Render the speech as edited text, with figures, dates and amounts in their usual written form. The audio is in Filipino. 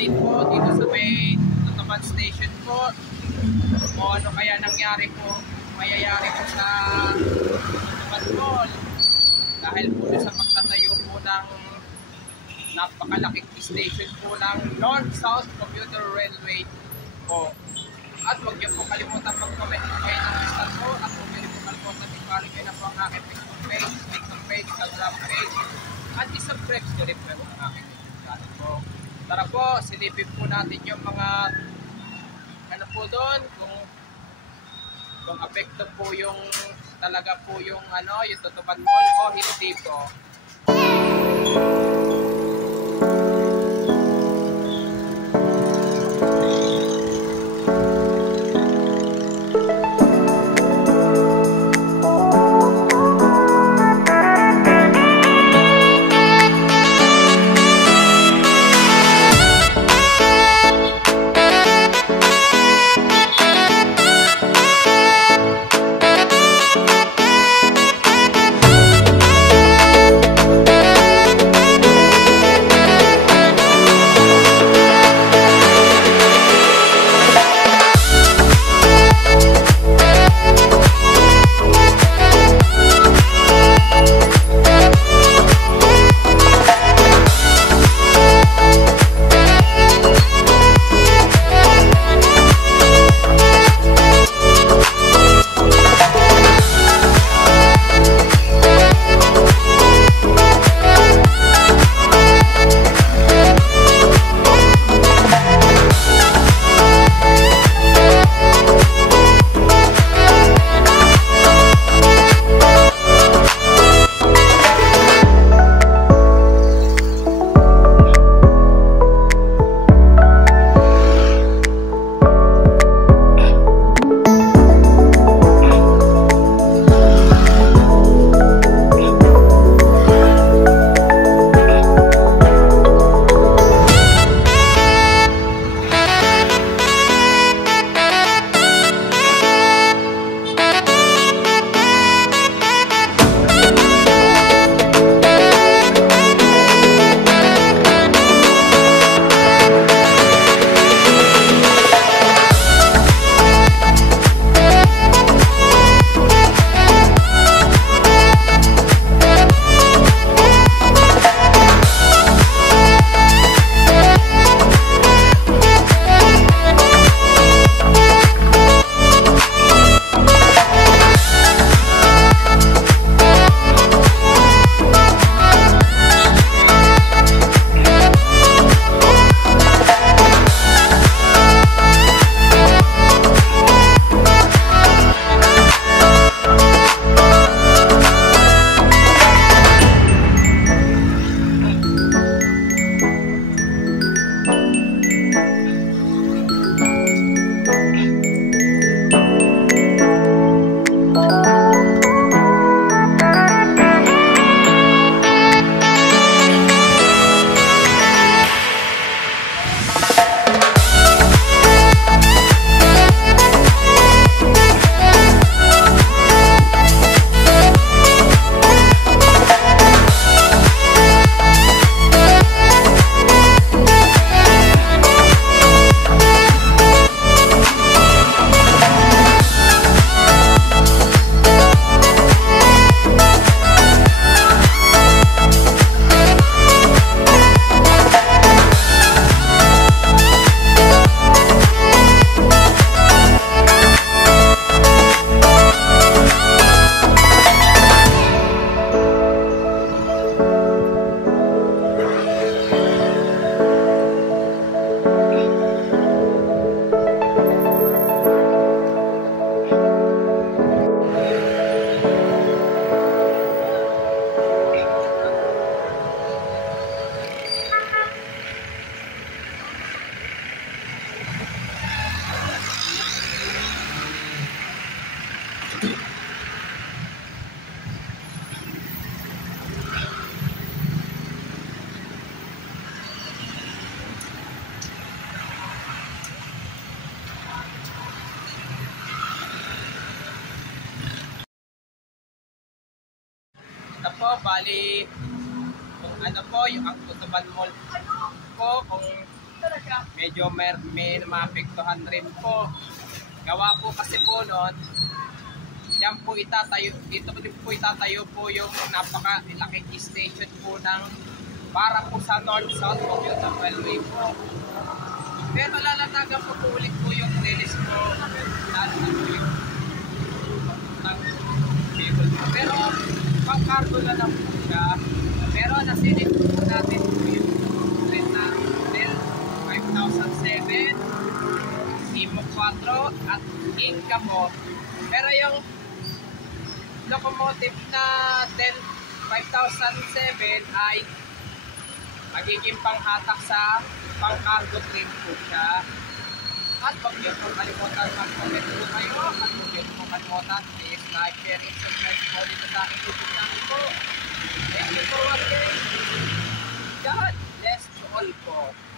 update po dito sa may Tutuban Station po. O ano kaya nangyari po, mayayari po sa Tutuban Mall. Dahil po sa pagtatayo po ng napakalaking station po ng North-South Commuter Railway po. At huwag niyo po kalimutan mag-comment po kayo ng lista po. At huwag niyo po kalimutan i-follow nyo na po ang aking Facebook page, TikTok page, Instagram page. At isubscribe nyo rin po ang aking channel po. Tara po, silipin po natin yung mga ano po doon, kung apekto po yung talaga po yung ano, yung Tutuban Mall o hindi po. Ito po, bali, kung ano po, yung ang Tutuban Mall po, kung medyo may maapektuhan rin po. Gawa po kasi po noon, yan po itatayo, dito din po itatayo po yung napaka-laking station po ng para po sa North-South Commuter Railway po. Pero lalatagan po ulit po yung release po lalo na po yung pero pang cargo na lang po siya. Pero nasilip po natin po yung trend na Del 5007, Imo 4 at Inca po. Pero yung locomotive na Del 5007 ay magiging panghatak sa pang-cargo train po siya. At huwag niyo po kalimutan mag-comment po kayo. At huwag niyo po kalimutan please like, share, and subscribe po dito sa aking YouTube channel po. Thank you for watching. God bless you all po.